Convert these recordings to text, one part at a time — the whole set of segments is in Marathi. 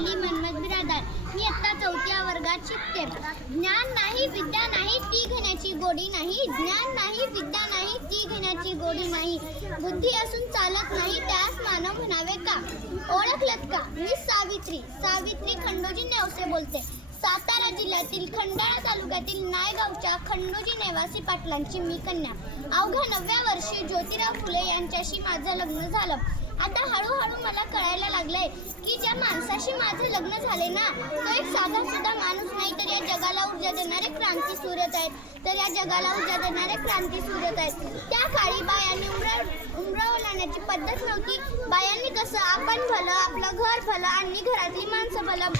गेली मनमत बिरादार. मी आता 4थ्या वर्गात शिकते. ज्ञान नाही विद्या नाही ती घेण्याची गोडी नाही. ज्ञान नाही विद्या नाही ती घेण्याची गोडी नाही. बुद्धी असून चालत नाही त्यास मानव म्हणावे का. ओळखलत का मी सावित्री. सावित्री खंडोजी नेवसे बोलते. सातारा जिल्ह्यातील खंडाळा तालुक्यातील नायगावच्या खंडोजी नेवासी पाटलांची मी कन्या. अवघ्या 9व्या वर्षी ज्योतिराव फुले यांच्याशी माझं लग्न झालं. आता हळूहळू मला कळायला लागलंय की ज्या माणसाशी माझं लग्न झाले ना तो एक साधा सुद्धा माणूस नाही, तर या जगाला ऊर्जा देणारे क्रांती सूर्यच आहेत. तर या जगाला ऊर्जा देणारे क्रांती सूर्यच आहेत. त्या काळी बायांनी उमरा ओलांडण्याची पद्धत नव्हती. बायांनी कसं आपण भलं, आपलं घर भलं आणि घरातली माणसं भलं,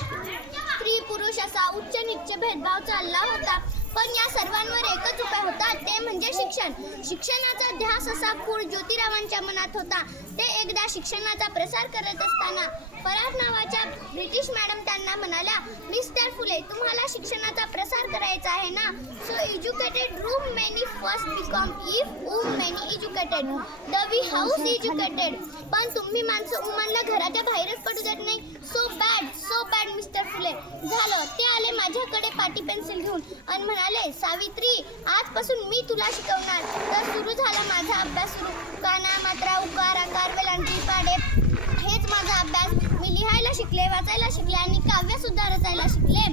स्त्री पुरुष असा उच्च नीच भेदभाव चालला होता. पण या सर्वांवर एकच उपाय होता, ते म्हणजे शिक्षण. शिक्षणाचा ध्यास असा खूळ ज्योतिरावांच्या मनात होता. ते एकदा शिक्षणाचा प्रसार करत असताना पराग नावाच्या ब्रिटिश मॅडम त्यांना म्हणाल्या, मिस्टर फुले तुम्हाला शिक्षणाचा प्रसार करायचा आहे ना, so educated woman many first become if woman many educated the we house educated. पण तुम्ही माणसं उमनला घराच्या बाहेरच पडू देत नाही. So bad mister Phule. झालं ते आले माझ्याकडे पाटी पेन्सिल घेऊन आणि म्हणाले, सावित्री आजपासून मी तुला शिकवणार. तर सुरू झाला माझा अभ्यास. सुरू काना मात्रा उकार आकार वेलांटी पाडे हेच माझा अभ्यास. मी लिहायला शिकले, वाचायला शिकले आणि काव्य सुद्धा रचायला शिकले.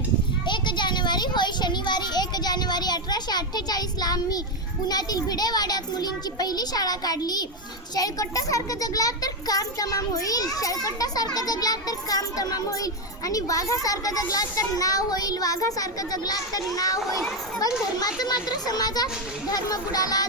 1 जानेवारी होय शनिवारी 1 जानेवारी 1848ला आम्ही पुण्यातील भिडेवाड्यात मुलींची पहिली शाळा काढली. शेळकट्टासारखं जगला तर काम तमाम होईल. शेळकट्टासारखं जगला तर काम तमाम होईल आणि वाघासारखं जगला तर नाव होईल. वाघासारखं जगला तर नाव होईल. पण धर्माचं मात्र समाजात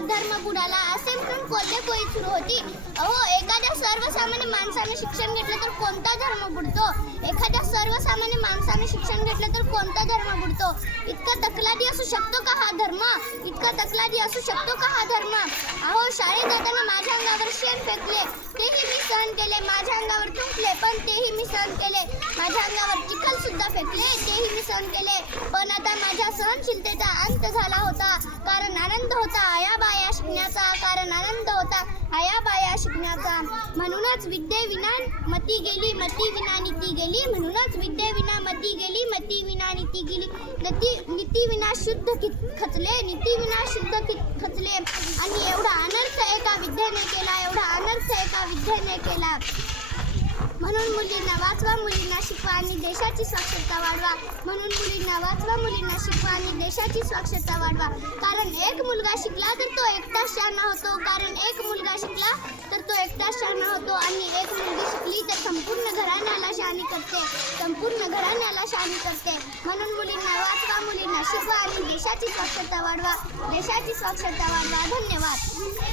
धर्म बुडाला असे म्हणून कोल्हेपोळी सुरू होती. अहो एखाद्या सर्वसामान्य माणसाने शिक्षण घेतलं तर कोणता धर्म बुडतो. एखाद्या सर्वसामान्य माणसाने शिक्षण घेतलं तर कोणता धर्म बुडतो. इतका तकलादी असू शकतो का हा धर्म. इतका तकलादी असू शकतो का हा धर्म. अहो शाळेत जाताना माझ्या अंगावर शेण फेकले तेही मी सहन केले. माझ्या अंगावर थुंकले पण तेही मी सहन केले. माझ्या अंगावर चिखल सुद्धा फेकले तेही मी सहन केले. पण आता माझ्या सहनशीलतेचा अंत झाला होता. कारण आनंद होता आयाबाया शिकण्याचा. कारण आनंद होता आयाबाया शिकण्याचा. म्हणूनच विद्येविना मती गेली मती विना नीती गेली. म्हणूनच विद्येविना मती गेली मती विना नीती गेली. नीती विना शुद्ध खचले नीती विना शुद्ध खचले. आणि एवढा अनर्थ एका विद्येने केला. एवढा अनर्थ एका विद्येने केला. म्हणून मुलींना वाचवा, मुलींना शिकवा आणि देशाची साक्षरता वाढवा. म्हणून मुलींना वाचवा, मुलींना शिकवा आणि देशाची साक्षरता वाढवा. कारण एक मुलगा शिकला तर तो एकटाच शहाणा होतो. कारण एक मुलगा शिकला तर तो एकटाच शहाणा होतो. आणि एक मुलगी शिकली तर संपूर्ण घराण्याला शहाणी करते. संपूर्ण घराण्याला शहाणी करते. म्हणून मुलींना वाचवा, मुलींना शिकवा आणि देशाची साक्षरता वाढवा. देशाची साक्षरता वाढवा. धन्यवाद.